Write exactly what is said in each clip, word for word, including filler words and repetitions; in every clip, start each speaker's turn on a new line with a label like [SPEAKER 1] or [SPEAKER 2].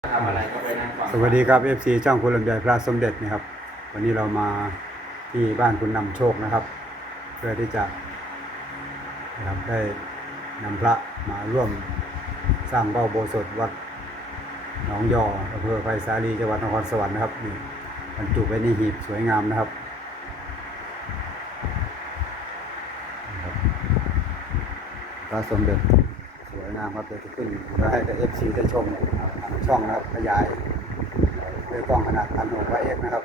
[SPEAKER 1] ทำอะไรก็ไปนั่งฟัง
[SPEAKER 2] สวัสดีครับ เอฟ ซี ช่องคุณลำไยพระสมเด็จนะครับวันนี้เรามาที่บ้านคุณนำโชคนะครับ เพื่อที่จะนะครับได้นำพระมาร่วมสร้างเบ้าโบสถ์วัดหนองยออำเภอไผ่สาลีจังหวัดนครสวรรค์นะครับนี่บรรจุไว้ในหีบสวยงามนะครับพระสมเด็จสวยงามครับเดี๋ยวจะขึ้นแล้วให้แต่ เอฟ ซี ได้ชมทางช่องนะครับขยายด้วยกล้องขนาดพันหกร้อยเอ็กนะครับ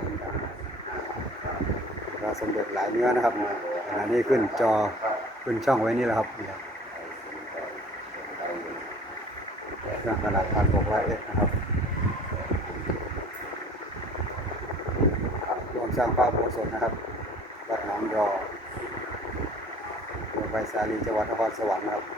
[SPEAKER 2] พระสมเด็จหลายเนื้อนะครับขณะนี้ขึ้นจอขึ้นช่องไว้นี่แหละครับเครื่องขนาดพันหกร้อยเอ็กนะครับรวมสร้างพระอุโบสถนะครับวัดหนองยออำเภอไผ่สาลีจังหวัดนครสวรรค์นะครับ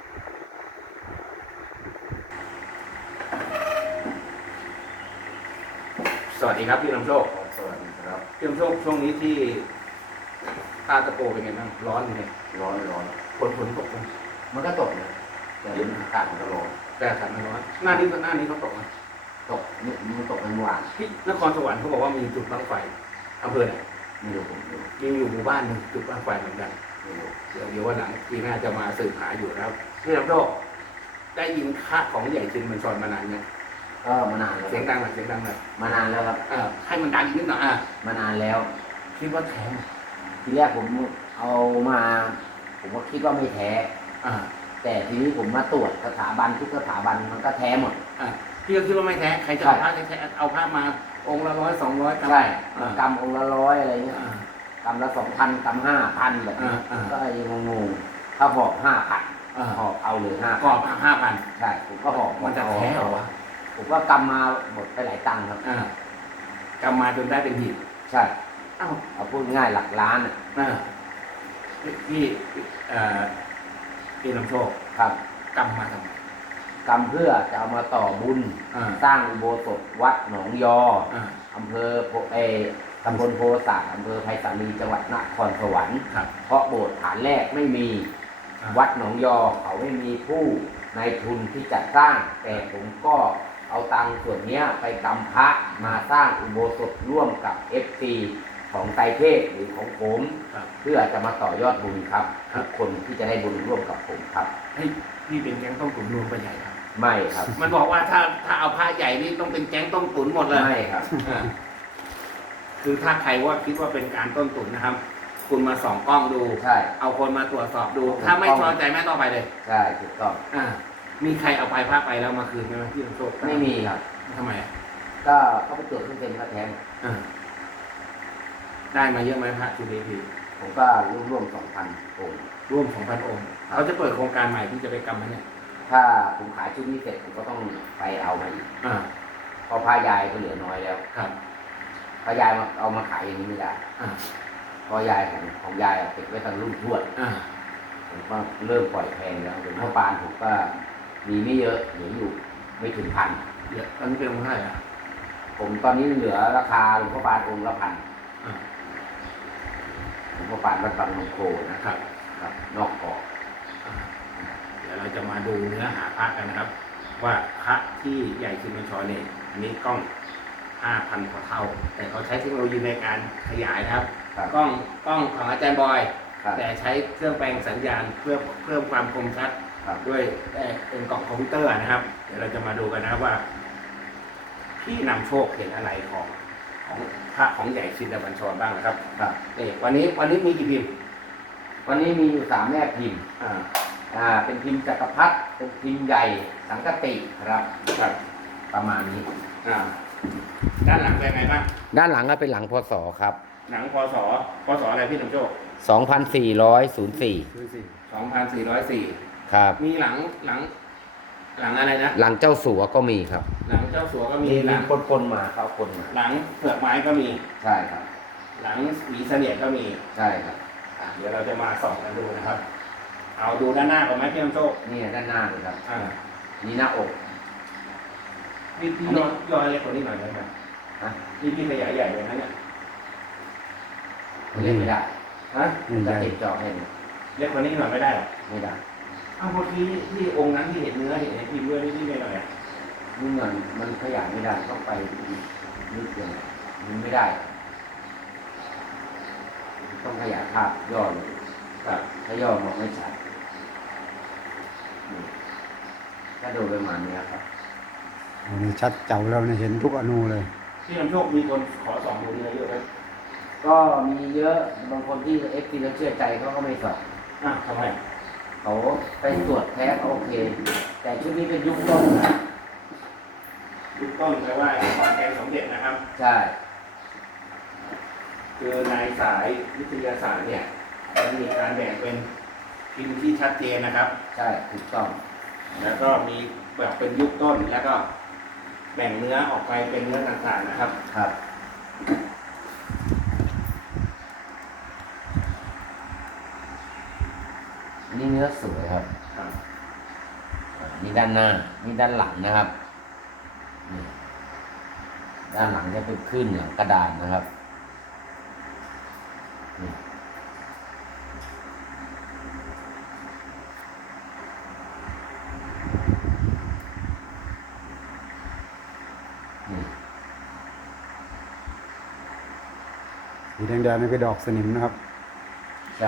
[SPEAKER 1] สวัสดีครับพี่ลำโชคสวัสดีครับพี่ลำโชคช่วงนี้ที่ท่าตะโกเป็นไงบ้างร้อนไหม
[SPEAKER 3] ร้อนร้อน
[SPEAKER 1] ฝนฝนตกไหม
[SPEAKER 3] มันก็ตกนะแต่อากาศมันก็ร้อน
[SPEAKER 1] แต่อากาศมันร้อนหน้านี้หน้านี้เขาตกไหม
[SPEAKER 3] ตกนี่มันตกในเมื่อวาน
[SPEAKER 1] ที่นครสวรรค์เขาบอกว่ามีจุดบั้งไฟอำเภอไหน
[SPEAKER 3] ไม่รู้ผมไม่รู้
[SPEAKER 1] มีอยู่หมู่บ้านหนึ่งจุดบั้งไฟเหมือนกัน
[SPEAKER 3] ไม่รู้
[SPEAKER 1] เดี๋ยวเดี๋ยววันหลังปีหน้าจะมาสืบหาอยู่แล้วพี่ลำโชคได้ยินค่าของใหญ่ชินมันชอนมานานเนี่ย
[SPEAKER 3] ก็มานานแล้ว
[SPEAKER 1] เสียงดังหน่อยเสียงดังหน่อย
[SPEAKER 3] มานานแล้วครับ
[SPEAKER 1] เออให้มันดังอีกนิดหน่อยอ่ะ
[SPEAKER 3] มานานแล้ว
[SPEAKER 1] คิดว่าแท้
[SPEAKER 3] ทีแรกผมเอามา ผมก็คิดว่าไม่แท้
[SPEAKER 1] อ่า
[SPEAKER 3] แต่ทีนี้ผมมาตรวจสถาบันทุกสถาบันมันก็แท้หมด
[SPEAKER 1] อ่าพี่ก็คิดว่าไม่แท้ใครจะเอาผ้าแท้เอาผ้ามาองค์ละร้อยสองร้อย
[SPEAKER 3] ใช่กำองค์ละร้อยอะไรเงี้ยกำละสองพันกำห้าพันแบบนี้ก็ยังงงๆถ้าบอกห้าพันหอบเอาเลยห้า
[SPEAKER 1] กรอบห้าพัน
[SPEAKER 3] ใช่ผมก็หอบ
[SPEAKER 1] มันจะแท้เหรอวะ
[SPEAKER 3] ผมก็กำมาหมดไปหลายตังค์ครับ
[SPEAKER 1] กำมาจนได้เป็นหีบ
[SPEAKER 3] ใช่เอ้าเอาพูดง่ายหลักล้านอ่ะ
[SPEAKER 1] พี่เอ่อพี่ลำโชค
[SPEAKER 3] ครับ
[SPEAKER 1] กำมาทำไม
[SPEAKER 3] กำเพื่อจะเอามาต่อบุญสร้างอุโบสถวัดหนองยออำเภอเอตำบลโพธิ์สักอำเภอไผ่สาลีจังหวัดนครสวรรค์เพราะโบสถ์ฐานแรกไม่มีวัดหนองยอเขาไม่มีผู้นายทุนที่จัดสร้างแต่ผมก็เอาตังค์ส่วนนี้ไปกำพระมาสร้างอุโบสถร่วมกับ เอฟ ซี ของไตรเทพหรือของผมเพื่อจะมาต่อยอดบุญครับทุกคนที่จะได้บุญร่วมกับผมครับ
[SPEAKER 1] ให้พี่เป็นแก๊งต้มตุ๋นรวมไปใหญ่ครับ
[SPEAKER 3] ไม่ครับ
[SPEAKER 1] มันบอกว่าถ้าถ้าเอาผ้าใหญ่นี่ต้องเป็นแก๊งต้มตุ๋นหมดเลย
[SPEAKER 3] ไม่ครับ
[SPEAKER 1] คือถ้าใครว่าคิดว่าเป็นการต้มตุ๋นนะครับคุณมาส่องกล้องดู
[SPEAKER 3] ใช่
[SPEAKER 1] เอาคนมาตรวจสอบดูถ้าไม่พอใจไม่ต้องไปเลย
[SPEAKER 3] ใช่ถูกต้อง
[SPEAKER 1] อ่ามีใครเอาไปผ้าไปแล้วมาคืนไหมพี่ลำโชค
[SPEAKER 3] ไม่มีครับ
[SPEAKER 1] ทำไม
[SPEAKER 3] ก็เขาไปตรวจขึ้นเป็นพระแท้
[SPEAKER 1] อ่าได้มาเยอะไหมพระชุดนี้พี่
[SPEAKER 3] ผมก็ร่วมร่วมสองพันองค์
[SPEAKER 1] ร่วมสองพันองค์เขาจะเปิดโครงการใหม่ที่จะไปกำไหมเนี่ย
[SPEAKER 3] ถ้าผมขายชุดนี้เสร็จผมก็ต้องไปเอามาอีก
[SPEAKER 1] อ่า
[SPEAKER 3] พอพายายก็เหลือน้อยแล้ว
[SPEAKER 1] ครับ
[SPEAKER 3] พายายมาเอามาขายอย่างนี้ไม่ได้
[SPEAKER 1] อ่า
[SPEAKER 3] พอยายของของยายเก็บไว้ทางรุ่นทวด
[SPEAKER 1] อ่า
[SPEAKER 3] ผมก็เริ่มปล่อยแพงแล้วหลวงพ่อปานผมก็มีไม่เยอะเหลืออยู่ไม่ถึงพัน
[SPEAKER 1] เดี๋ยวตอนนี้เป็นองค์เท่าไหร่อ่ะ
[SPEAKER 3] ผมตอนนี้เหลือราคาหลวงพ่อปานองค์ละพันหลวงพ่อปานวัดบางนงโคนะครับครับนอกเกาะ
[SPEAKER 1] เดี๋ยวเราจะมาดูเนื้อหาพระกันนะครับ ว่าพระที่ใหญ่ชินบัญชรเนี่ยมีกล้องห้าพันกว่าเท่าแต่เขาใช้เทคโนโลยีในการขยายนะครับกล้องกล้องของอาจารย์บอยแต่ใช้เครื่องแปลงสัญญาณเพื่อเพิ่มความคมชัดด้วยเป็นกล่องคอมพิวเตอร์นะครับเดี๋ยวเราจะมาดูกันนะครับว่าพี่นำโชคเห็นอะไรของของพระของใหญ่ชินบัญชรบ้างนะครับครับเอวันนี้วันนี้มีกี่พิมพ์
[SPEAKER 3] วันนี้มีอยู่สามแม่พิมพ์อ่าอ่าเป็นพิมพ์จักรพรรดิเป็นพิมพ์ใหญ่สังกติครับครับประมาณนี้
[SPEAKER 1] อ่าด้านหลังเป็นไงบ้าง
[SPEAKER 3] ด้านหลังก็เป็นหลังพศครับ
[SPEAKER 1] หลังพศพศอะไรพี่นำโชค
[SPEAKER 3] สองพันสี่ร้อยศูนย์สี่
[SPEAKER 1] สองพันสี่ร้อยสี่
[SPEAKER 3] ครับ
[SPEAKER 1] มีหลังหลังหลังอะไรนะ
[SPEAKER 3] หลังเจ้าสัวก็มีครับ
[SPEAKER 1] หลังเจ้าสัวก็มี
[SPEAKER 3] หลังคนคนมาเขาคนมา
[SPEAKER 1] หลังเผือกไม้ก็มี
[SPEAKER 3] ใช่ครับ
[SPEAKER 1] หลังหวีเสนียดก็มี
[SPEAKER 3] ใช่ครับ
[SPEAKER 1] เดี๋ยวเราจะมาส่องกันดูนะครับเอาดูด้านหน้าก่อนไหมพี่น้ำโชค
[SPEAKER 3] นี่ด้านหน้าเลยครับ
[SPEAKER 1] อ่า
[SPEAKER 3] นี่หน้าอก
[SPEAKER 1] นี่พี่ย่อย่อเล็กกว่านี้หน่อยได้ไหมฮะนี่พี่ขยายใหญ่เลยนะเนี่ย
[SPEAKER 3] เล่นไม่ได้
[SPEAKER 1] ฮะ
[SPEAKER 3] จะติดจอให้
[SPEAKER 1] เล็กกว่านี้หน่อยไม่ได้หรอ
[SPEAKER 3] ไม่ได้
[SPEAKER 1] อ้าวพอที่ที่องค์นั้นที่เห็นเนื้อเห็นพิมพ์ด้วยนี่นี่หน่อย
[SPEAKER 3] อนี่เงินมันขยายไม่ได้ต้องไปนิดเดียวมันไม่ได้ ต้องขยายภาพย่อลง
[SPEAKER 1] ครับ
[SPEAKER 3] ถ้าย่อมองไม่ชัดนี่ถ้าดูประมาณนี้ครับ
[SPEAKER 2] อันนี้ชัดเจ๋วแล้วเนี่ยเห็นทุกอนูเลย
[SPEAKER 1] พี่นำโชคมีคนขอสองดูนี่เยอะไหม
[SPEAKER 3] ก็มีเยอะบางคนที่เอฟซีแล้วเชื่อใจเขาก็ไม่สอบ
[SPEAKER 1] อ่ะทำไม
[SPEAKER 3] เขาไปตรวจแพ้เขาโอเค แต่ชุดนี้เป็นยุคต้นนะ
[SPEAKER 1] ยุคต้นแปลว่าความแกงสมเด็จนะครับ
[SPEAKER 3] ใช่
[SPEAKER 1] คือในสายวิทยาศาสตร์เนี่ยจะมีการแบ่งเป็นพิมพ์ที่ชัดเจนนะครับ
[SPEAKER 3] ใช่ถูกต้อง
[SPEAKER 1] แล้วก็มีแบบเป็นยุคต้นแล้วก็แบ่งเนื้อออกไปเป็นเนื้อต่างๆนะครับ
[SPEAKER 3] ครับ นี่เนื้อสวยครับ
[SPEAKER 1] ครับ
[SPEAKER 3] นี่ด้านหน้า นี่ด้านหลังนะครับนี่ด้านหลังจะเป็นขึ้นหลังกระดานนะครับนี่นี่
[SPEAKER 2] สีแดงๆนี่คือดอกสนิมนะครับ
[SPEAKER 3] ใช่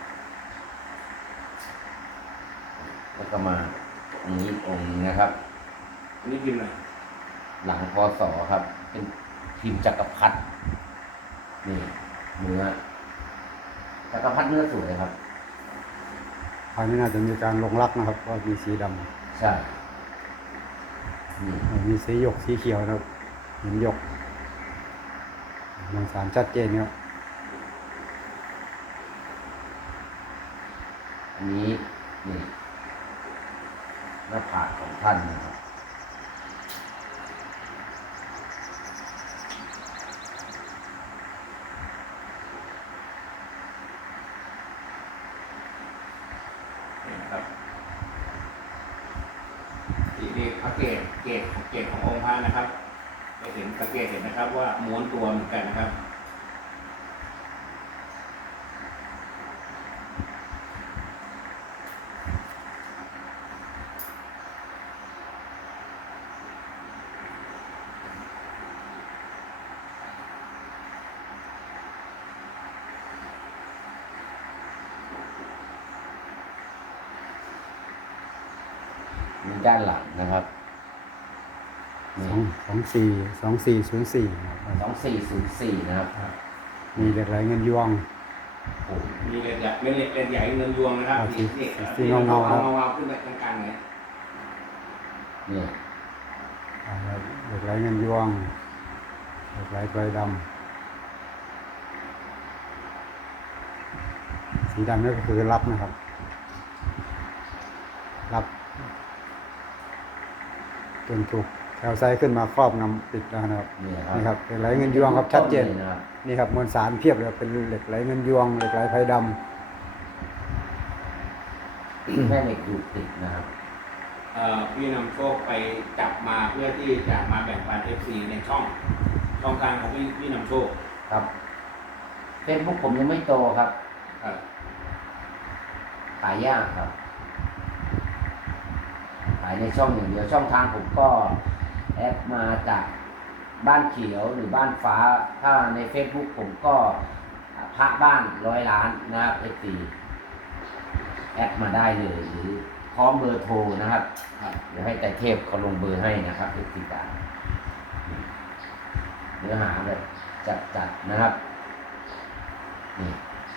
[SPEAKER 3] แล้วก็มาองค์นี้องค์นี้นะครับ
[SPEAKER 1] อันนี้พิมพ์อะไร
[SPEAKER 3] หลังพศครับ เป็นพิมพ์จักรพรรดินี่เนื้อจักรพรรดิเนื้อสวยครับ
[SPEAKER 2] ภายในน่าจะมีการลงรักนะครับว่ามีสีด
[SPEAKER 3] ใช่นี่
[SPEAKER 2] ำมีสีหยกสีเขียวนะครับเห็นหยกมวลสารชัดเจนครับ
[SPEAKER 3] อันนี้นี่หน้าผากของท่านนะครับ
[SPEAKER 1] นี่นะครับที่นี่พระเกศเกศเกศขององค์พระนะครับจะเห็นสังเกตเห็นนะครับว่าม้วนตัวเหมือนกันนะครับ
[SPEAKER 3] มีด้านหลังนะครับ
[SPEAKER 2] ส
[SPEAKER 3] นี่
[SPEAKER 2] องสองสี่สองสี่ศูนย์สี่นะครับ
[SPEAKER 3] สองสี่ศูนย์สี่นะครับ
[SPEAKER 2] มีเหล็กไหลเงินยวง
[SPEAKER 3] โอ้
[SPEAKER 1] มีเลนใหญ่เป็นเลนใหญ่เงินยวงนะครับ
[SPEAKER 2] อ่าสี
[SPEAKER 1] นี่
[SPEAKER 2] สีเงาๆ
[SPEAKER 1] เงา
[SPEAKER 2] ครับ
[SPEAKER 1] เงาๆขึ้นไปกลางๆเลย
[SPEAKER 3] เนี่ย
[SPEAKER 2] อ่าเหล็กไหลเงินยวงเหล็กไหลไฟดำสีดำนี่ก็คือรับนะครับ รับจนถูกแถวไซขึ้นมาครอบงำปิดแล้วนะครับ
[SPEAKER 3] เนี่ยครับ
[SPEAKER 2] นี่ครับเหล็กไหลเงินยวงครับชัดเจน
[SPEAKER 3] ต้ลยนะครับ
[SPEAKER 2] นี่ครับมวลสารเพียบเลยเป็นเหล็กไหลเงินยวงเหล็กไหลไฟด
[SPEAKER 3] แม่เหล็กอยู่ติดนะครับ
[SPEAKER 1] เอ่อพี่นำโชคไปจับมาเพื่อที่จะมาแบ่งปัน เอฟ ซี ในช่องช่องทางของพี่พี่นำโชค
[SPEAKER 3] ครับเฟซบุ๊กผมยังไม่โตครับ
[SPEAKER 1] ครับ
[SPEAKER 3] ขายยากครับ ขายในช่องอย่างเดียวช่องทางผมก็แอดมาจากบ้านเขียวหรือบ้านฟ้า ถ้าใน Facebook ผมก็พระบ้านร้อยล้านนะครับเอฟซีแอดมาได้เลยหรือพร้อมเบอร์โทรนะครับ
[SPEAKER 1] ครับ
[SPEAKER 3] เดี๋ยวให้แต่เทพเขาลงเบอร์ให้นะครับเอฟซีการเนื้อหาแบบจัดๆนะครับนี่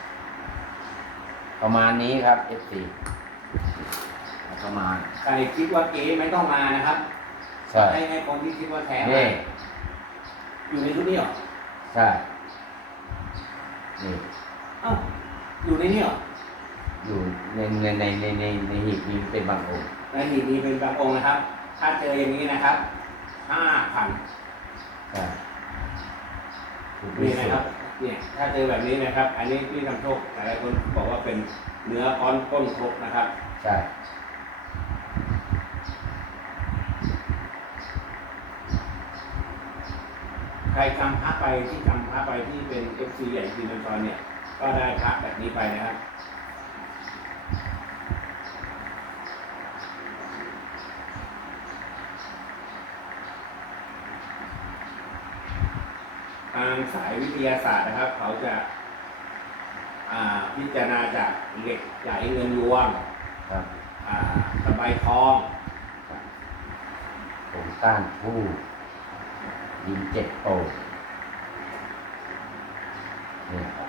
[SPEAKER 3] ประมาณนี้ครับเอฟซีประมาณ
[SPEAKER 1] ใครคิดว่าเก๋ไม่ต้องมานะครับ
[SPEAKER 3] ใช่
[SPEAKER 1] ให้ให้คนที่คิดว่าแท้
[SPEAKER 3] นี่
[SPEAKER 1] มาอยู่ในชุดนี้เหรอ
[SPEAKER 3] ใช่นี่
[SPEAKER 1] เอ้าอยู่ในนี้เหรอ
[SPEAKER 3] อยู่ในในในในในในหีบนี้เป็นบางองค์
[SPEAKER 1] ในหีบนี้เป็นบางองค์นะครับ ถ้าเจออย่างนี้นะครับห้าพัน
[SPEAKER 3] ใช่ถูก
[SPEAKER 1] นี่
[SPEAKER 3] ที่
[SPEAKER 1] นะ
[SPEAKER 3] สุ
[SPEAKER 1] ครั
[SPEAKER 3] ด
[SPEAKER 1] บเนี่ยถ้าเจอแบบนี้นะครับ อันนี้พี่นำโชคหลายคนบอกว่าเป็นเนื้อก้อนก้นครกนะครับ
[SPEAKER 3] ใช่
[SPEAKER 1] ใครทำพระไปที่ทำพระไปที่เป็น เอฟ ซี ใหญ่ทีนันทรเนี่ย ก็ได้พระแบบนี้ไปนะครับ
[SPEAKER 3] น
[SPEAKER 1] างสายวิทยาศาสตร์นะครับ เขาจะอ่าพิจารณาจากเหล็กไหลเงินยวง
[SPEAKER 3] ครับ
[SPEAKER 1] อ่าตะไบทอง
[SPEAKER 3] ผงก้านทู่ดินเจ็ดโตนี่ครับ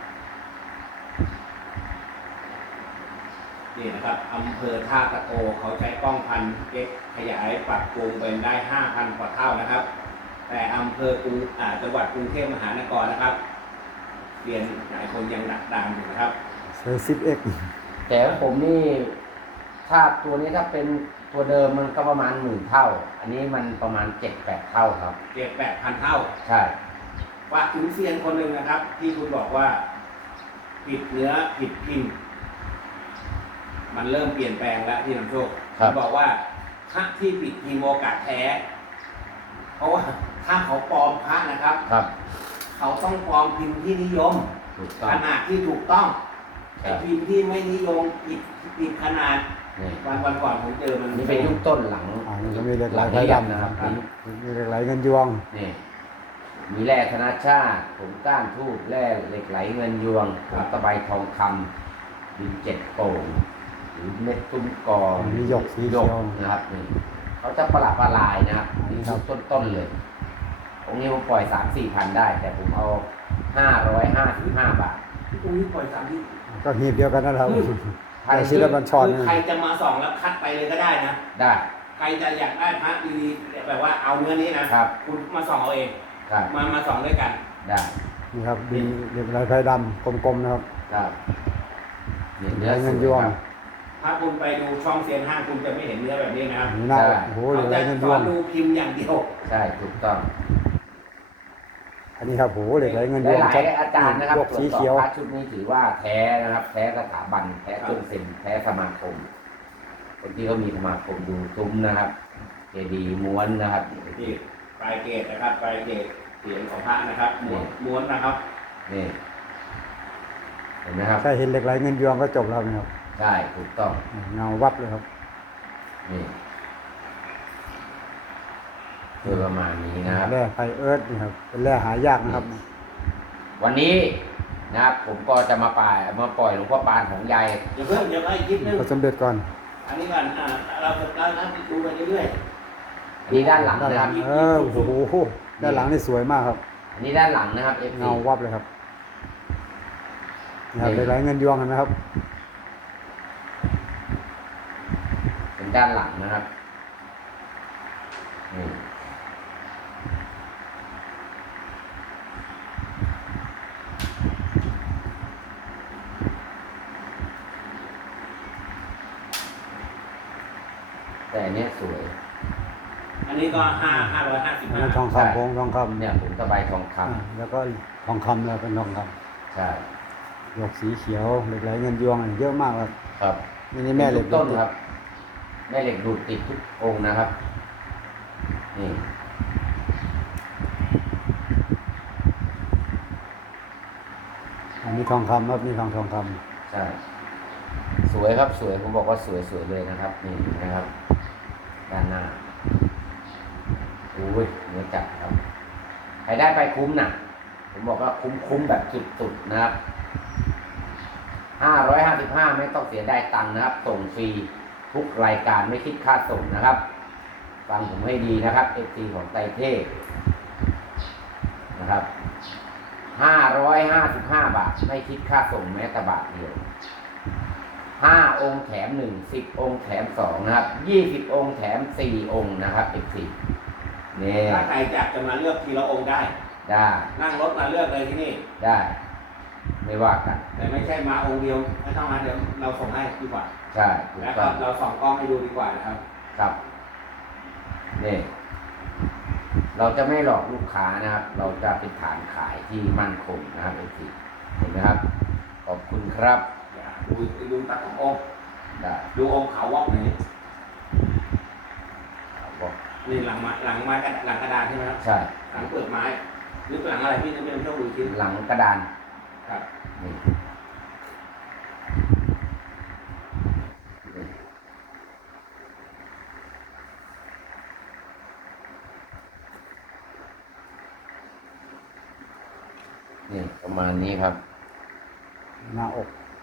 [SPEAKER 1] นี่นะครับอำเภอท่าตะโกเขาใช้กล้องพันเอ็กขยายปรับปรุงเป็นได้ห้าพันกว่าเท่านะครับ แต่อำเภอกรุงอ่าจังหวัดกรุงเทพมหานครนะครับ เรียนหลายคนยังหนักดานอยู่นะครับ
[SPEAKER 2] ใช้ สิบเอ็กซ์
[SPEAKER 3] แต่ของผมนี่ถ้าตัวนี้ถ้าเป็นตัวเดิมมันก็ประมาณหมื่นเท่า อันนี้มันประมาณเจ็ดแปดเท่าครับ
[SPEAKER 1] เจ็ดแปดพันเท่า
[SPEAKER 3] ใช่
[SPEAKER 1] ฝากถึงเซียนคนหนึ่งนะครับ ที่คุณบอกว่าผิดเนื้อผิดพิมพ์ มันเริ่มเปลี่ยนแปลงแล้วที่นำโชคคุณบอกว่าพระที่ผิดพิมพ์โอกาสแท้ เพราะว่าถ้าเขาปลอมพระนะครับ
[SPEAKER 3] ครับ
[SPEAKER 1] เขาต้องปลอมพิมพ์ที่นิยม
[SPEAKER 3] ถูกต้อ
[SPEAKER 1] ข
[SPEAKER 3] ง
[SPEAKER 1] นาดที่ถูกต้อง
[SPEAKER 3] ครั
[SPEAKER 1] ไอ้
[SPEAKER 3] บ
[SPEAKER 1] พิมพ์ที่ไม่นิยมผิดผิดขนาด
[SPEAKER 3] นี่
[SPEAKER 1] วันวันก่อนผมเจอมัน
[SPEAKER 3] นี่เป็นยุคต้นหลัง
[SPEAKER 2] อ่ามันจะมีเหล็กไหล
[SPEAKER 3] ง
[SPEAKER 2] ไฟ
[SPEAKER 3] เรียน
[SPEAKER 2] ดำ
[SPEAKER 3] นะครับ
[SPEAKER 2] ครับมีเหล็กไหลเงินยวง
[SPEAKER 3] นี่มีแร่ธนาชาติผงก้านทูบแร่เหล็กไหลเงินยวงผงตะไบทองคำดินเจ็ดโป่งหรือเม็ดตุ้มกอ
[SPEAKER 2] มีหยกสี
[SPEAKER 3] หย
[SPEAKER 2] เขีย
[SPEAKER 3] ก
[SPEAKER 2] ว
[SPEAKER 3] นะครับนี่เขาจะประหลาดประหลายนะครับนี่
[SPEAKER 2] ครั
[SPEAKER 3] ยุ
[SPEAKER 2] บ
[SPEAKER 3] คต้นๆเลยองค์นี้ผมปล่อยสามสี่พันได้ แต่ผมเอาห้าร้อยห้าสิบห้าบาท
[SPEAKER 1] ตรงนี้ปล่อยสามที่
[SPEAKER 2] ก็หีบเดียวกันนะครับ
[SPEAKER 3] ใช่
[SPEAKER 2] แต่ชิ้นละบัญชร
[SPEAKER 1] คือ
[SPEAKER 2] นี่
[SPEAKER 1] ใครจะมาส่องแล้วคัดไปเลยก็ได้นะ
[SPEAKER 3] ได้
[SPEAKER 1] ใครจะอยากได้พระดีๆแบบว่าเอาเนื้อนี้นะครับ คุณมาส่องเอาเอง
[SPEAKER 3] ครับ
[SPEAKER 1] มามาส่องด้วยกัน
[SPEAKER 3] ได้
[SPEAKER 2] นี่ครับดินเหล็กไหลไฟดำกลมๆนะครับ
[SPEAKER 3] ครับนี่
[SPEAKER 2] เหล็
[SPEAKER 3] เนื้
[SPEAKER 2] ก
[SPEAKER 3] อ
[SPEAKER 2] ไหล
[SPEAKER 3] ส
[SPEAKER 2] เงิน
[SPEAKER 3] วย
[SPEAKER 2] ยวง
[SPEAKER 3] ครับ
[SPEAKER 1] ถ้าคุณไปดูช่องเซียนห้างคุณจะไม่เห็นเนื้อแบบนี้นะครับ
[SPEAKER 2] นี่หน้า
[SPEAKER 3] ใช่
[SPEAKER 2] โอ้โหเหล็
[SPEAKER 1] เขา
[SPEAKER 2] กไหล
[SPEAKER 1] จะ
[SPEAKER 2] เงิน
[SPEAKER 1] ส
[SPEAKER 2] ยว
[SPEAKER 1] อง นดูพิมพ์อย่างเดียว
[SPEAKER 3] ใช่ถูกต้อง
[SPEAKER 2] อันนี้ครับโอ้โหเหล็กไหลเงินยวง
[SPEAKER 3] หลาย
[SPEAKER 2] ชัด
[SPEAKER 3] ๆอาจารย์นะครับ
[SPEAKER 2] หยก
[SPEAKER 3] ตรว
[SPEAKER 2] สี
[SPEAKER 3] จสอบ
[SPEAKER 2] เขียว
[SPEAKER 3] พระชุดนี้ถือว่าแท้นะครับ แท้สถาบันแท้จนเซ็นแท้สมาคม คนที่เขามีสมาคมดูซุ้มนะครับเจดีย์ม้วนนะครับ
[SPEAKER 1] นี่ปลายเกตนะครับปลายเกตเสียงของพระนะครับม้วนม้วนนะครับ
[SPEAKER 3] นี่เห็นไหมครับ
[SPEAKER 2] ถ้าเห็นเหล็กไหลเงินยวงก็จบแล้วนะครับ
[SPEAKER 3] ใช่ถูกต้อง
[SPEAKER 2] เงาวับเลยครับ
[SPEAKER 3] นี่โดยประมาณนี้นะครับ
[SPEAKER 2] แร่ไฟเอิร์ธนี่ครับเป็นแร่หายากนะครับ
[SPEAKER 3] วันนี้นะครับผมก็จะมาปล่อยมาปล่อยหลวงพ่อปานของยาย
[SPEAKER 1] เดี๋ยวเพิ่มเดี๋ยวให้คิดนึง
[SPEAKER 2] พระสมเด็จก่อน
[SPEAKER 1] อันนี้ก่อนอ่าเราจะเราจะดูไปเรื่อย
[SPEAKER 3] อันนี้ด้านหลัง
[SPEAKER 2] ด้าน
[SPEAKER 3] นะ
[SPEAKER 2] ห
[SPEAKER 3] ค
[SPEAKER 2] ลั
[SPEAKER 3] รับ
[SPEAKER 2] งเออโอ้โหด้านหลังนี่สวยมากครับ
[SPEAKER 3] อันนี้ด้านหลังนะครับ เอฟ
[SPEAKER 2] เงาวับเลยครับนี่ครับเหล็กไหลเงินยวงเห็นไหมครับ
[SPEAKER 3] เป็นด้านหลังนะครับนี่แต่อันเนี้ยสวย
[SPEAKER 1] ๆอันนี้ก็ห้าห้าร้อยห้าสิบ
[SPEAKER 2] อัน
[SPEAKER 1] ห้า
[SPEAKER 2] นั้นทองคำโพงทองคำ
[SPEAKER 3] เนี่ยผมตะไบทองค
[SPEAKER 2] อ่าแล้วก็ทองคำแล้วเป็นทองค
[SPEAKER 3] ำใช่
[SPEAKER 2] ำหยกสีเขียวเหล็กไหลเงินยวงเยอะมากครับ
[SPEAKER 3] ครับ
[SPEAKER 2] นี่นี่แม่เหล็ก
[SPEAKER 3] ทุต้นครับ แม่เหล็กดูดติดทุกองค์นะครับ นี่
[SPEAKER 2] อันนี้ทองคำครับนี่ทองทองค
[SPEAKER 3] ใช่ สวยครับสวยผมบอกว่าสวยสวยเลยนะครับ นี่นะครับ ด้านหน้าโอ้ยเนื้อจัดครับใครได้ไปคุ้มนะผมบอกว่าคุ้มคุ้มแบบสุดๆนะครับห้าร้อยห้าสิบห้าไม่ต้องเสียได้ตังค์นะครับ ส่งฟรีทุกรายการไม่คิดค่าส่งนะครับ ฟังผมให้ดีนะครับ เอฟ ซี ของไตรเทพนะครับห้าร้อยห้าสิบห้าบาทไม่คิดค่าส่งแม้แต่บาทเดียวห้าองค์แถมหนึ่งสิบองค์แถมสองนะครับยี่สิบองค์แถมสี่องค์นะครับ เอฟ ซี เนี่ย
[SPEAKER 1] ถ้าใครอยากจะมาเลือกทีละองค์ได้
[SPEAKER 3] ได้
[SPEAKER 1] นั่งรถมาเลือกเลยที่นี่
[SPEAKER 3] ได้ ไม่ว่ากัน
[SPEAKER 1] แต่ไม่ใช่มาองค์เดียวไม่ต้องมาเดี๋ยวเราส่งให้ดีกว่า
[SPEAKER 3] ใช่ถูก
[SPEAKER 1] แล้ว
[SPEAKER 3] ต้
[SPEAKER 1] ก็
[SPEAKER 3] อง
[SPEAKER 1] เราส่องกล้องให้ดูดีกว่านะครับ
[SPEAKER 3] ครับนี่เราจะไม่หลอกลูกค้านะครับ เราจะเป็นฐานขายที่มั่นคงนะครับ เอฟ ซี เห็นไหมครับ ขอบคุณครับ
[SPEAKER 1] ดูดูตั้งองค์
[SPEAKER 3] ได้
[SPEAKER 1] ดูองค์เขาวอกไหน
[SPEAKER 3] ครับบอก
[SPEAKER 1] นี่หลังไม้หลังไม้กระหลังกระดานใช่ไหมครับ
[SPEAKER 3] ใช่
[SPEAKER 1] หลังเปลือกไม้หรือหลังอะไรพี่จะเป็นต้องดูชิ้น
[SPEAKER 3] หลังกระดาน
[SPEAKER 1] ครับ
[SPEAKER 3] นี่นี่นี่ประมาณนี้ครับ
[SPEAKER 2] หน้าอก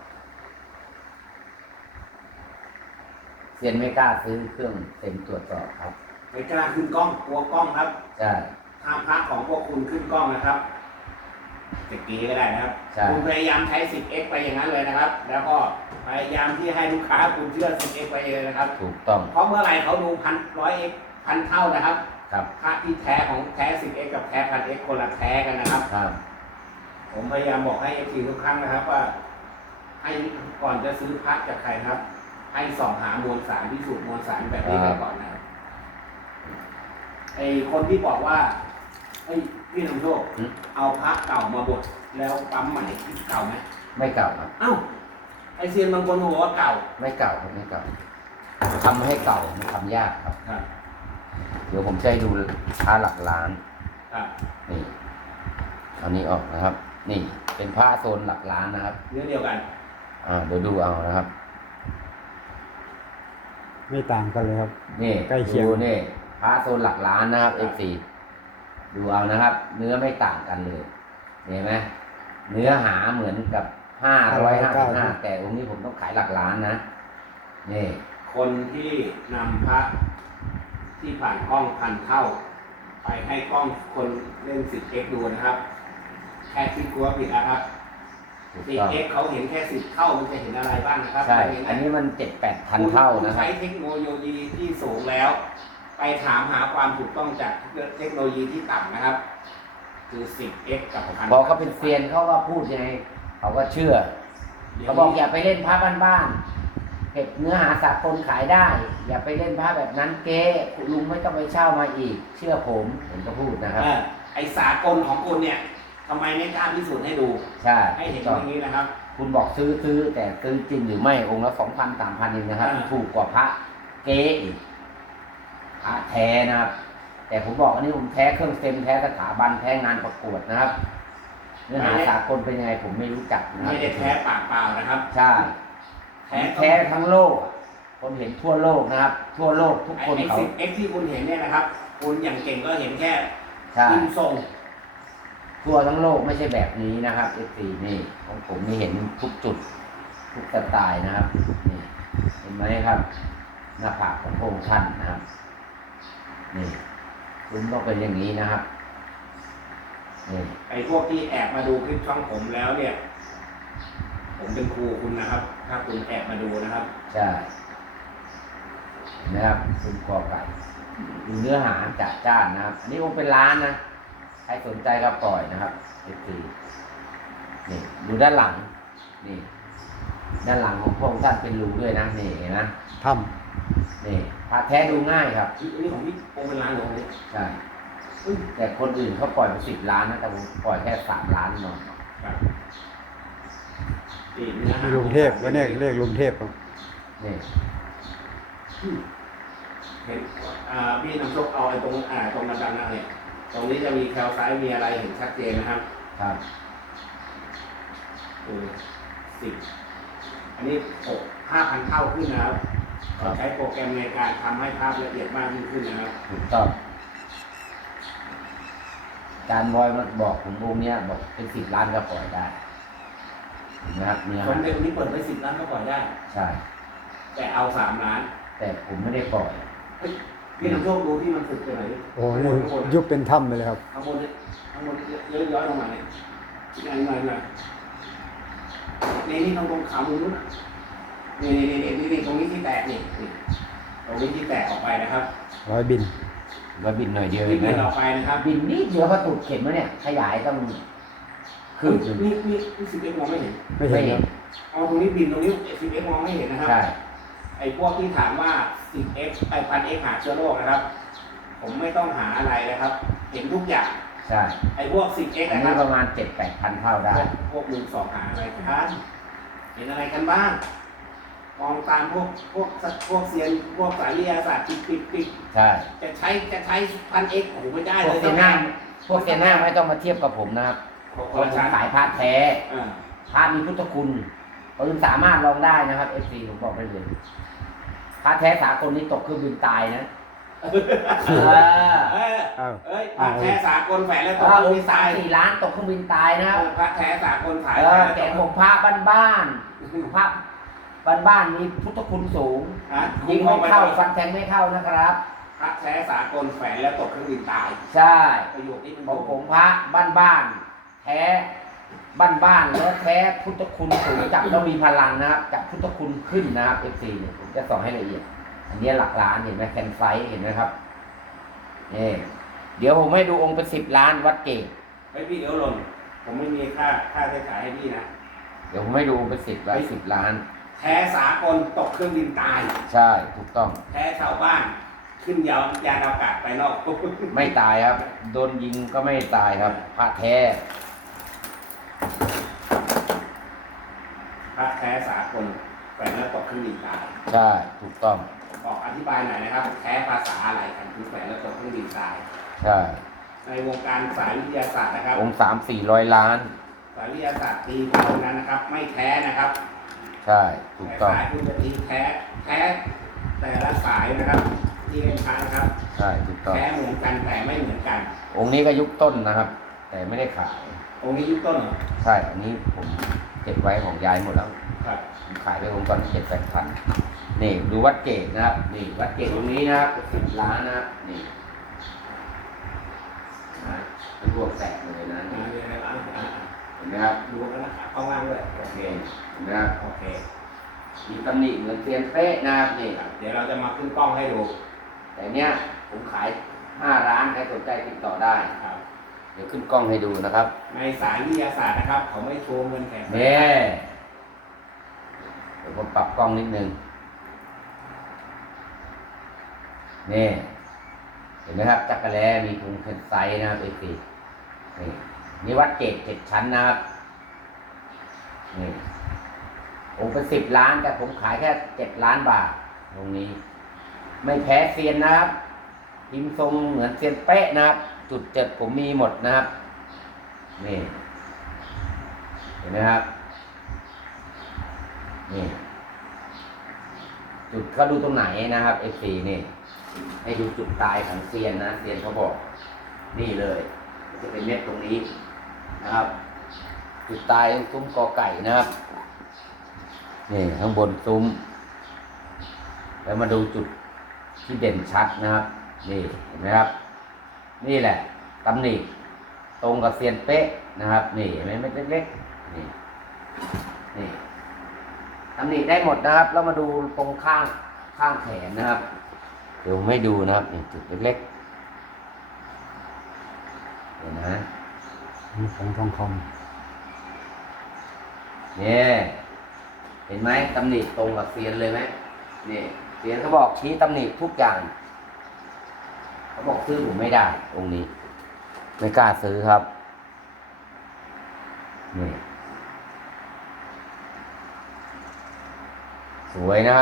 [SPEAKER 3] เซียนไม่กล้าซื้อเครื่องเซ็นตรวจสอบครับ
[SPEAKER 1] ไม่กล้าขึ้นกล้องกลัวกล้องครับ
[SPEAKER 3] ใช่
[SPEAKER 1] ห้ามพระของพวกคุณขึ้นกล้องนะครับจะกีก็ได้นะครับ
[SPEAKER 3] ใช่
[SPEAKER 1] คุณพยายามใช้ สิบเอ็กซ์ ไปอย่างนั้นเลยนะครับ แล้วก็พยายามที่ให้ลูกค้าคุณเชื่อ สิบเอ็กซ์ ไปเลยนะครับ
[SPEAKER 3] ถูกต้อง
[SPEAKER 1] เพราะเมื่อไหร่เขาดูพันร้อยเอ็กซ์พันเท่านะครับ
[SPEAKER 3] ครับ
[SPEAKER 1] พระที่แท้ของแท้ สิบเอ็กซ์ กับแท้พันเอ็กซ์คนละแท้กันนะครับ
[SPEAKER 3] ครับ
[SPEAKER 1] ผมพยายามบอกให้เอฟซีทุกครั้งนะครับว่า ให้ก่อนจะซื้อพระจากใครครับ ให้ส่องหามวลสารพิสูจน์มวลสารแบบนี้กันก่อนนะครับไอคนที่บอกว่าไอ้ยพี่นำโชค
[SPEAKER 3] อืม
[SPEAKER 1] เอาพระเก่ามาบดแล้วปั๊มใหม่เก่าไหม
[SPEAKER 3] ไม่เก่าครับ
[SPEAKER 1] เอ้าไอเซียนบางคนบอกว่าเก่า
[SPEAKER 3] ไม่เก่าครับไม่เก่าทำให้เก่ามันทำยากครับ
[SPEAKER 1] ครับ
[SPEAKER 3] เดี๋ยวผมจะให้ดูผ้าหลักล้าน
[SPEAKER 1] ครับ
[SPEAKER 3] นี่เอานี้ออกนะครับ นี่เป็นผ้าโซนหลักล้านนะครับ
[SPEAKER 1] เนื้อเดียวกัน
[SPEAKER 3] อ่าเดี๋ยวดูเอานะครับ
[SPEAKER 2] ไม่ต่างกันเลยครับ
[SPEAKER 3] นี่
[SPEAKER 2] ใกล้เคียง
[SPEAKER 3] ดูนี่ผ้าโซนหลักล้านนะครับ เอฟ ซี ดูเอานะครับ เนื้อไม่ต่างกันเลย เห็นไหมเนื้อหาเหมือนกับห้าร้อยห้าสิบห้าแต่องค์นี้ผมต้องขายหลักล้านนะนี่
[SPEAKER 1] คนที่นำพระที่ผ่านกล้องพันเท่า ไปให้กล้องคนเล่น สิบเอ็กซ์ ดูนะครับ แค่คิดกลัวผิดนะครับ
[SPEAKER 3] ถูก
[SPEAKER 1] สิบ
[SPEAKER 3] ต้อง
[SPEAKER 1] เอ็กซ์ เขาเห็นแค่สิบเท่ามันจะเห็นอะไรบ้างนะครับ
[SPEAKER 3] ใช่
[SPEAKER 1] เห็นไหม
[SPEAKER 3] อันนี้มันเจ็ดแปดพันเท่านะค
[SPEAKER 1] ใช้
[SPEAKER 3] รับ
[SPEAKER 1] เทคโนโลยีที่สูงแล้ว ไปถามหาความถูกต้องจากเทคโนโลยีที่ต่ำนะครับ คือ สิบเอ็กซ์ กับพัน
[SPEAKER 3] พอเขาเป็นเซียนเขาก็พูดยังไงเขาก็เชื่อ เขาบอกอย่าไปเล่นพระบ้านๆเก็บเนื้อหาสากลขายได้ อย่าไปเล่นพระแบบนั้นเก๊ลุงไม่ต้องไปเช่ามาอีก เชื่อผมผมก็พูดนะครับ
[SPEAKER 1] เออไอสากลของคุณเนี่ยทำไมไม่กล้าพิสูจน์ให้ดู
[SPEAKER 3] ใช่
[SPEAKER 1] ให้เห็น
[SPEAKER 3] ถู
[SPEAKER 1] อก ย่างนี้นะครับ
[SPEAKER 3] คุณบอกซื้อซื้อแต่ซื้อจริงหรือไม่องค์ละสองพันสามพันเองนะครับ
[SPEAKER 1] อ่า
[SPEAKER 3] ถูกกว่าพระเก๊อีกพระแท้นะครับ แต่ผมบอกอันนี้ผมแท้เครื่องเต็มแท้สถาบันแท้งานประกวดนะครับ เนื้อหาสากลเป็นยังไงผมไม่รู้จักนะครั
[SPEAKER 1] ไม่
[SPEAKER 3] บ
[SPEAKER 1] ได้แท้ปากเปล่านะครับ
[SPEAKER 3] ใช่
[SPEAKER 1] แท้
[SPEAKER 3] แท้ทั้งโลก คนเห็นทั่วโลกนะครับ ทั่วโลกทุก
[SPEAKER 1] ไอ
[SPEAKER 3] คนเขา
[SPEAKER 1] สิบเอ็กซ์ ที่คุณเห็นเนี่ยนะครับ คุณอย่างเก่งก็เห็นแค่
[SPEAKER 3] ใช่
[SPEAKER 1] ยิงทรง
[SPEAKER 3] ทั่วทั้งโลกไม่ใช่แบบนี้นะครับเอฟซีนี่ของผมนี่เห็นทุกจุด ทุกสไตล์นะครับนี่เห็นไหมครับ หน้าผากของพระองค์ท่านนะครับนี่คุณต้องเป็นอย่างนี้นะครับนี่
[SPEAKER 1] ไอพวกที่แอบมาดูคลิปช่องผมแล้วเนี่ย ผมเป็นครูคุณนะครับ ถ้าคุณแอบมาดูนะครับ
[SPEAKER 3] ใช่เห็นะครับคุณกอไก่ดูเนื้อหาจัดจ้านนะครับ อันนี้คงเป็นร้านนะใครสนใจก็ปล่อยนะครับเอฟซีนี่ดูด้านหลังนี่ ด้านหลังของพระองค์ท่านเป็นรูด้วยนะนี่เห็นนะ
[SPEAKER 2] ถ้
[SPEAKER 3] นี่พระแท้ดูง่ายครับ
[SPEAKER 1] อันนี้ของพี่โปงเป็นร้านหรือของพี่
[SPEAKER 3] ใช่แต่คนอื่นเขาปล่อยไปสิบล้านนะแต่ผมปล่อยแค่สามล้านนอน
[SPEAKER 1] ครับนี่เนื้อ
[SPEAKER 2] ำ
[SPEAKER 1] หา
[SPEAKER 2] มีลุงเทพก็เนี่ยเรียกลุงเทพครับ
[SPEAKER 3] นี่
[SPEAKER 1] เห็นอ่าพี่นำโชคเอาไอ้ตรงอ่าตรงระดับนั้นเนี่ย ตรงนี้จะมีแคลไซด์มีอะไรเห็นชัดเจนนะครับ
[SPEAKER 3] ครับ
[SPEAKER 1] เออสิบอันนี้หกห้าพันเท่าขึ้นนะครับ
[SPEAKER 3] ครับ
[SPEAKER 1] ใช้โปรแกรมในการทำให้ภาพละเอียดมากยิ่งขึ้นนะครับ
[SPEAKER 3] ถูกต้องการบอยมันบอกผมองค์เนี้ยบอกเป็นสิบล้านก็ปล่อยได้เห็นะครับเนื้อ
[SPEAKER 1] สมเด็จองค์นี้เปิดไว้สิบล้านก็ปล่อยได้
[SPEAKER 3] ใช่
[SPEAKER 1] แต่เอาสามล้าน
[SPEAKER 3] แต่ผมไม่ได้ปล่อย
[SPEAKER 1] เฮ้ยพี่นำโชคดูที่มันสึกไปไหน
[SPEAKER 2] โอ้โหนี่ยุบเป็นถ้ำไปเลยครับ
[SPEAKER 1] ข้างบนเนี่ยข้างบนเยอะย้อยลงมาเนี่ยหน่อยหน่อยหน่อยนี่นี่ตรงตรงขามุมนู้นน่ะนี่นี่นี่นี่นี่ตรงนี้ที่แตกนี่นี่ตรงนี้ที่แตกออกไปนะครับ
[SPEAKER 2] ร้อยบิน
[SPEAKER 3] แล้วบินหน่อยเดียวเอ
[SPEAKER 1] ที่
[SPEAKER 3] ง
[SPEAKER 1] เดินอ
[SPEAKER 3] นะ
[SPEAKER 1] อกไปนะครับ
[SPEAKER 3] บินนิดเดียวเขาตูดเข็มแล้วเนี่ย ขยายต้อง
[SPEAKER 1] คื
[SPEAKER 3] คือ อ
[SPEAKER 1] นี่นี่นี่สิบเอ็กมองไม่เห็น
[SPEAKER 2] ไม่เห็นครับ
[SPEAKER 1] เอาตรงนี้บินตรงนี้สิบเอ็กมองไม่เห็นนะครับ
[SPEAKER 3] ใช่
[SPEAKER 1] ไอ้พวกที่ถามว่าสิบเอ็กไอ้พันเอ็กหาเชื้อโรคนะครับ ผมไม่ต้องหาอะไรนะครับ เห็นทุกอย่าง
[SPEAKER 3] ใช่
[SPEAKER 1] ไอ้พวกสิบเอ็ก
[SPEAKER 3] อัน
[SPEAKER 1] นะค
[SPEAKER 3] นี้
[SPEAKER 1] รับ
[SPEAKER 3] ประมาณเจ็ดแปดพันเท่าได้
[SPEAKER 1] พวกพวกหนึ่งสองหาอะไรกันเห็นอะไรกันบ้างมองตามพวกพวกพวกเซียนพวกสายวิทยาศาสตร์ปิดปิดปิด
[SPEAKER 3] ใช่
[SPEAKER 1] จะใช้จะใช้พันเอ็กโอ้โหไม่ได้
[SPEAKER 3] พว
[SPEAKER 1] เล
[SPEAKER 3] ก
[SPEAKER 1] ย
[SPEAKER 3] เซน่าพวกเซน่าไม่ต้องมาเทียบกับผมนะครับ
[SPEAKER 1] ขอ
[SPEAKER 3] เพ
[SPEAKER 1] ขอ
[SPEAKER 3] ราะผม
[SPEAKER 1] ชั้น
[SPEAKER 3] ขายพระแท้
[SPEAKER 1] อ่า
[SPEAKER 3] พระมีพุทธคุณปืนสามารถลองได้นะครับเอฟซีผมบอกไปเลยพระแท้สากลนี้ตกเครื่องบินตายนะ
[SPEAKER 1] เอ
[SPEAKER 3] เออ
[SPEAKER 1] เออ
[SPEAKER 2] เอ้า
[SPEAKER 1] เอ้ยพระแท้สากลแฝงแล้วต
[SPEAKER 3] ก็
[SPEAKER 1] กเครื่อง
[SPEAKER 3] อง
[SPEAKER 1] บิน
[SPEAKER 3] ค์สา
[SPEAKER 1] ตาม ย
[SPEAKER 3] สี่ล้านตกเครื่องบินตายนะครับ
[SPEAKER 1] พระแท้สากลขาย
[SPEAKER 3] เออแกะผมพระบ้านๆพระบ้านๆมีพุทธคุณสูง
[SPEAKER 1] ฮะ
[SPEAKER 3] ยิงไม่เข้าฟันแทงไม่เข้านะครับ
[SPEAKER 1] พระแท้สากลแฝงแล้วตกเครื่องบินตาย
[SPEAKER 3] ใช่
[SPEAKER 1] ประโยคนี้เป็น
[SPEAKER 3] ของผมพระบ้านๆแท้บ้านๆแล้วแท้พุทธคุณสูงจับแล้วมีพลังนะครับจับพุทธคุณขึ้นนะครับเอฟซีเนี่ยผมจะสอนให้ละเอียด อันนี้หลักล้านเห็นไหมแคนไฟเห็นไหมครับนี่เดี๋ยวผมให้ดูองค์เป็นสิบล้านวัดเกต
[SPEAKER 1] เฮ้ยพี่เดี๋ยวหล่นผมไม่มีค่าค่าใช้จ่ายให้พี่นะ
[SPEAKER 3] เดี๋ยวผมให้ดูองค์เป็นสิบล้านสิบล้าน
[SPEAKER 1] แท้สากลตกเครื่องบินตาย
[SPEAKER 3] ใช่ถูกต้อง
[SPEAKER 1] แท้ชาวบ้าน ขึ้นยาวยานอากาศไปนอก
[SPEAKER 3] ไม่ตายครับ โดนยิงก็ไม่ตายครับพระแท้
[SPEAKER 1] พระแท้สากลแฝงแล้วตกเครื่องบินตาย
[SPEAKER 3] ใช่ถูกต้อง
[SPEAKER 1] ออกอธิบายหน่อยนะครับ แท้ภาษาอะไรกันคือแฝงแล้วตกเครื่องบินตาย
[SPEAKER 3] ใช่
[SPEAKER 1] ในวงการสายวิทยาศาสตร์นะครับ
[SPEAKER 3] องค์สามสี่ร้อยล้าน
[SPEAKER 1] สายวิทยาศาสตร์ตีเท่านั้นนะครับ ไม่แท้นะครับ
[SPEAKER 3] ใช่ถูก
[SPEAKER 1] แต่
[SPEAKER 3] ต้อง
[SPEAKER 1] สายคุณจะตีแท้แท้แต่ละสายนะครับ ที่เล่นพระนะครับ
[SPEAKER 3] ใช่ถูกต้อง
[SPEAKER 1] แท้เหมือนกันแต่ไม่เหมือนกัน
[SPEAKER 3] องค์นี้ก็ยุคต้นนะครับ แต่ไม่ได้ขาย
[SPEAKER 1] องค์นี้ยุคต้นเหรอ
[SPEAKER 3] ใช่ อันนี้ผมเก็บไว้ของยายหมดแล้ว
[SPEAKER 1] ครับ
[SPEAKER 3] ผมขายไปองค์ก่อนเจ็ดแปดพันนี่ดูวัดเกตนะครับ นี่วัดเกตตรงนี้นะครับสิบล้านนะครับนี่นะมันรวมแตกเลยนะ
[SPEAKER 1] อ่า
[SPEAKER 3] นี่
[SPEAKER 1] เดี๋ยวๆอ่าอ่า
[SPEAKER 3] เห็นไหมครับ
[SPEAKER 1] ดูกันนะครับข้างล่างด้วย
[SPEAKER 3] โอเคเห็นไหมครับ
[SPEAKER 1] โอเค
[SPEAKER 3] มีตำหนิเหมือนเซียนเป๊ะนะครับนี่
[SPEAKER 1] ครับเดี๋ยวเราจะมาขึ้นกล้องให้ดู
[SPEAKER 3] แต่เนี้ยผมขายห้าร้านใครสนใจติดต่อได้
[SPEAKER 1] ครับ
[SPEAKER 3] เดี๋ยวขึ้นกล้องให้ดูนะครับ
[SPEAKER 1] ในสายวิทยาศาสตร์นะครับ เขาไม่โชว์เงินแขก
[SPEAKER 3] นี่เดี๋ยวผมปรับกล้องนิดนึงนี่เห็นไหมครับจักรแลมีถุงเข็นไซส์นะครับเอซีนี่นี่วัดเกตเจ็ดชั้นนะครับนี่องค์เป็นสิบล้านแต่ผมขายแค่เจ็ดล้านบาทตรงนี้ ไม่แพ้เซียนนะครับพิมพ์ทรงเหมือนเซียนเป๊ะนะครับ จุดเจ็ดผมมีหมดนะครับนี่เห็นไหมครับนี่จุดเขาดูตรงไหนนะครับ เอฟ ซี นี่ให้ดูจุดตายของเซียนนะเซียนเขาบอกนี่เลยจะเป็นเม็ดตรงนี้นะครับ จุดตายของซุ้มกอไก่นะครับนี่ข้างบนซุ้มแล้วมาดูจุดที่เด่นชัดนะครับนี่เห็นไหมครับนี่แหละตำหนิตรงกับเซียนเป๊ะนะครับนี่เห็นไหมเม็ดเล็กๆนี่นี่ตำหนิได้หมดนะครับ แล้วมาดูตรงข้างข้างแขนนะครับเดี๋ยวไม่ดูนะครับนี่จุดเล็กๆเห็นนะ
[SPEAKER 2] นี่ของทองค
[SPEAKER 3] นี่เห็นไหมตำหนิตรงกับเซียนเลยไหมนี่เซียนเขาบอกชี้ตำหนิทุกอย่างเขาบอกซื้อผมไม่ได้องค์นี้ ไม่กล้าซื้อครับนี่สวยนะครับ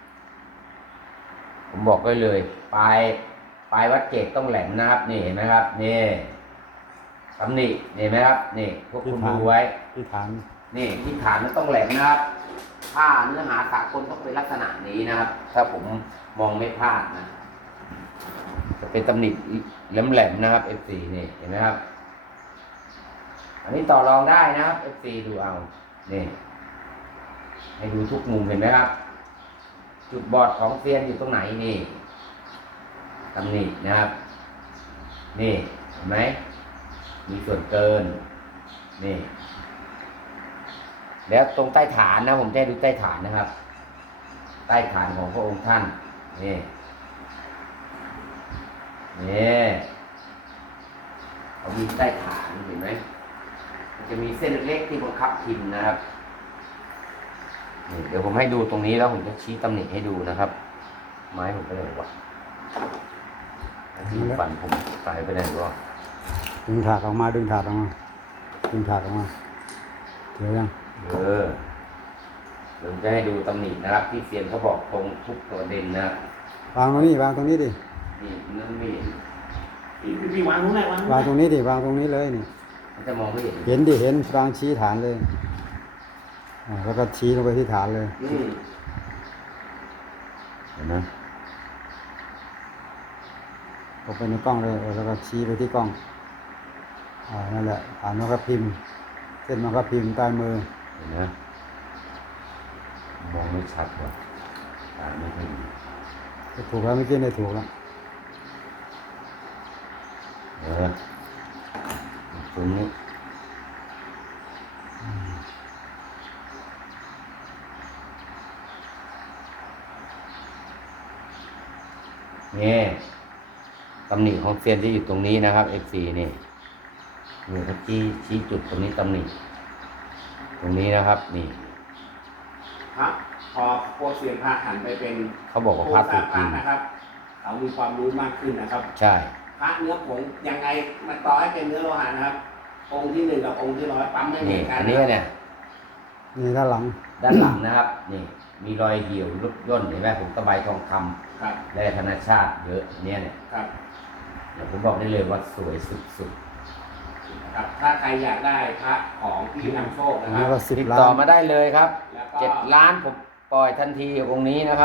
[SPEAKER 3] ผมบอกได้เลยปลายปลายวัดเกตต้องแหลมนะครับ นี่เห็นไหมครับนี่ตำหนิเห็นไหมครับนี่พวกคุณดูไว้
[SPEAKER 2] ำที่ฐาน
[SPEAKER 3] นี่ที่ฐานมันต้องแหลมนะครับผ้าเนื้อหาสากลต้องเป็นลักษณะนี้นะครับ ถ้าผมมองไม่พลาดนะ จะเป็นตำหนิแหลมๆนะครับ เอฟ ซี นี่เห็นไหมครับ อันนี้ต่อรองได้นะครับ เอฟ ซี ดูเอา นี่ ให้ดูทุกมุมเห็นไหมครับ จุดบอดของเซียนอยู่ตรงไหนนี่ตำหนินะครับ นี่เห็นไหมมีส่วนเกิน นี่ แล้วตรงใต้ฐานนะผมจะให้ดูใต้ฐานนะครับ ใต้ฐานของพระองค์ท่านนี่นี่เขามีใต้ฐานเห็นไหมมันจะมีเส้นเล็กๆที่บังคับพิมพ์นะครับนี่เดี๋ยวผมให้ดูตรงนี้แล้วผมจะชี้ตำหนิให้ดูนะครับ ไม้ผมไปไหนวะที่ฟันผมตายไปไหนวะ
[SPEAKER 2] ดึงถาดออกมาดึงถาดออกมาดึงถาดออกมาเดี๋ยวยัง
[SPEAKER 3] เออเดี๋ยวผมจะให้ดูตำหนินะครับ ที่เซียนเขาบอกตรงทุกตัวเด่นนะครับ
[SPEAKER 2] วางตรงนี้วางตรงนี้ดิ
[SPEAKER 3] นี่นั่นไม่เห็น
[SPEAKER 1] พี่พี่วางตรงไหนวาง
[SPEAKER 2] วางตรงนี้ดิวางตรงนี้เลยนี่
[SPEAKER 3] มันจะมองไม่เห็น
[SPEAKER 2] เห็นดิเห็นวางชี้ฐานเลยอ่าแล้วก็ชี้ลงไปที่ฐานเลย
[SPEAKER 3] อืมเห็นไหม
[SPEAKER 2] กไปในกล้องเลยเออแล้วก็ชี้ไปที่กล้องอ่านั่นแหละอ่านมันก็พิมพ์เส้นมันก็พิมพ์ใต้มือ
[SPEAKER 3] เห็นไหมมองไม่ชัดว่ะอ่านไม่ค่อยดี
[SPEAKER 2] ถูกแล้วไม่อกี้ได้ถูกแล้ว
[SPEAKER 3] เออตรงนี้นี่ตำหนิของเซียนที่อยู่ตรงนี้นะครับ เอฟ ซี นี่นี่เขาชี้ชี้จุดตรงนี้ตำหนิตรงนี้นะครับ นี่
[SPEAKER 1] พระพอโพเซียนพระหันไปเป็น
[SPEAKER 3] เขาบอกว่าพระถูกจริง
[SPEAKER 1] นะครับ เขามีความรู้มากขึ้นนะครับ
[SPEAKER 3] ใช่
[SPEAKER 1] พระเนื้อผงยังไงมันต่อให้เป็นเนื้อโลหะนะครับ องค์ที่หนึ่งกับองค์ที่ร้อยปั๊มไม่เหมื
[SPEAKER 3] นี่
[SPEAKER 1] อนกัน
[SPEAKER 3] อันนี้เนี่ย
[SPEAKER 2] นี่ด้านหลัง
[SPEAKER 3] ด้านหลังนะครับ นี่มีรอยเหี่ยวรุดย่นเห็นไหมผมตะไบทองคำ
[SPEAKER 1] ครับ
[SPEAKER 3] และธนชาติเยอะเนี่ยเนี่ย
[SPEAKER 1] ครับ
[SPEAKER 3] เดี๋ยวผมบอกได้เลยว่าสวยสุด
[SPEAKER 1] ครับ ถ้าใครอยากได้พระของพี่นำโชค
[SPEAKER 2] อั
[SPEAKER 1] นะ
[SPEAKER 2] น
[SPEAKER 1] ค
[SPEAKER 2] นี้
[SPEAKER 1] รับ
[SPEAKER 2] ก็สิบ
[SPEAKER 3] ๆติด
[SPEAKER 2] ล้า
[SPEAKER 3] ต่อน มาได้เลยครับ
[SPEAKER 1] แล้วก็
[SPEAKER 3] เจ็ดล้านผมปล่อยทันทีองค์นี้นะครับ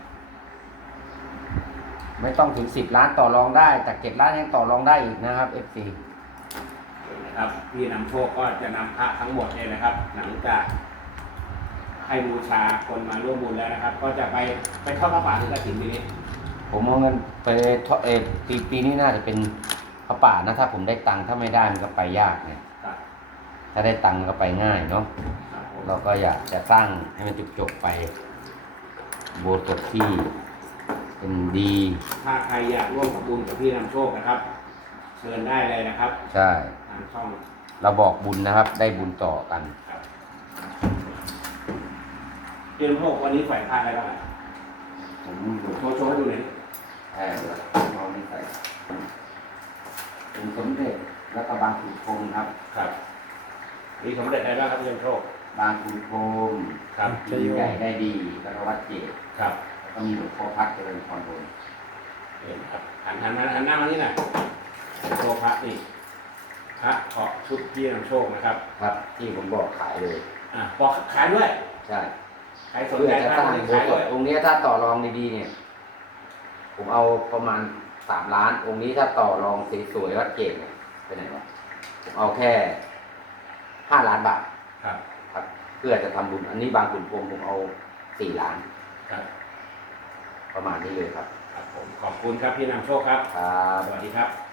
[SPEAKER 3] ไม่ต้องถึงสิบล้านต่อรองได้จากเจ็ดล้านยังต่อรองได้อีกนะครับ เอฟ ซี
[SPEAKER 1] นะครับพี่นำโชคก็จะนำพระทั้งหมดเนี่ยนะครับ หลังจากให้บูชาคนมาร่วมบุญแล้วนะครับ ก็จะไปไปทอดพระป่าถึงกฐินทีนี้
[SPEAKER 3] ผมเอาเงินไปทอดเออปีปีนี้น่าจะเป็นพระป่านะถ้าผมได้ตังค์ถ้าไม่ได้มันก็ไปยากเนี่ย
[SPEAKER 1] ครับ
[SPEAKER 3] ถ้าได้ตังค์มันก็ไปง่ายเนาะ
[SPEAKER 1] ครับผม
[SPEAKER 3] เราก็อยากจะสร้างให้มันจบๆไปโบสถ์ที่เป็นดี
[SPEAKER 1] ถ้าใครอยากร่วมทำบุญกับพี่นำโชคนะครับ เชิญได้เลยนะครับ
[SPEAKER 3] ใช่
[SPEAKER 1] ทางช่อง
[SPEAKER 3] เราบอกบุญนะครับ ได้บุญต่อกัน
[SPEAKER 1] ครับพี่นำโชควันนี้ใส่ผ้าอะไรบ้างอะ
[SPEAKER 3] ผม
[SPEAKER 1] โชว์โชว์ให้ดูหน่อยดิ
[SPEAKER 3] แอบมองไม่ใส่เป็นสมเด็จแล้วก็บางขุนพรหมครับ
[SPEAKER 1] ครับมีสมเด็จอะไรบ้างครับพี่นำโชค
[SPEAKER 3] บางขุนพรหม
[SPEAKER 1] ครับ
[SPEAKER 3] ยิ่งใหญ่ได้ดีแล้วก็วัดเจด
[SPEAKER 1] ครับ
[SPEAKER 3] แล้วก็มีหลวงพ่อพัดเจริญพรบน
[SPEAKER 1] เห็นครับหันหันมาหันหน้ามานี่หน่อยโชว์พระนี่พระขอบชุดพี่นำโชคนะครับ
[SPEAKER 3] ครับ ที่ผมบอกขายเลย
[SPEAKER 1] อ่ะบอกขายด้วย
[SPEAKER 3] ใช่
[SPEAKER 1] ใครสน
[SPEAKER 3] เพื่อ
[SPEAKER 1] ใจ
[SPEAKER 3] จะ
[SPEAKER 1] พระ
[SPEAKER 3] สร้าง
[SPEAKER 1] นี่
[SPEAKER 3] โบ
[SPEAKER 1] ขาย
[SPEAKER 3] ส
[SPEAKER 1] ด้วย
[SPEAKER 3] ถ์องค์นี้ถ้าต่อรองดีๆเนี่ย ผมเอาประมาณสามล้าน องค์นี้ถ้าต่อรองสวยๆวัดเกตเนี่ยเป็นไงวะผมเอาแค่ห้าล้านบาท
[SPEAKER 1] ครับ
[SPEAKER 3] ครับ เพื่อจะทำบุญ อันนี้บางขุนพรหมผมเอาสี่ล้าน
[SPEAKER 1] ครับ
[SPEAKER 3] ประมาณนี้เลยครับ
[SPEAKER 1] ครับผมขอบคุณครับพี่นำโชคครับ
[SPEAKER 3] ครับ
[SPEAKER 1] สวัสดีครับ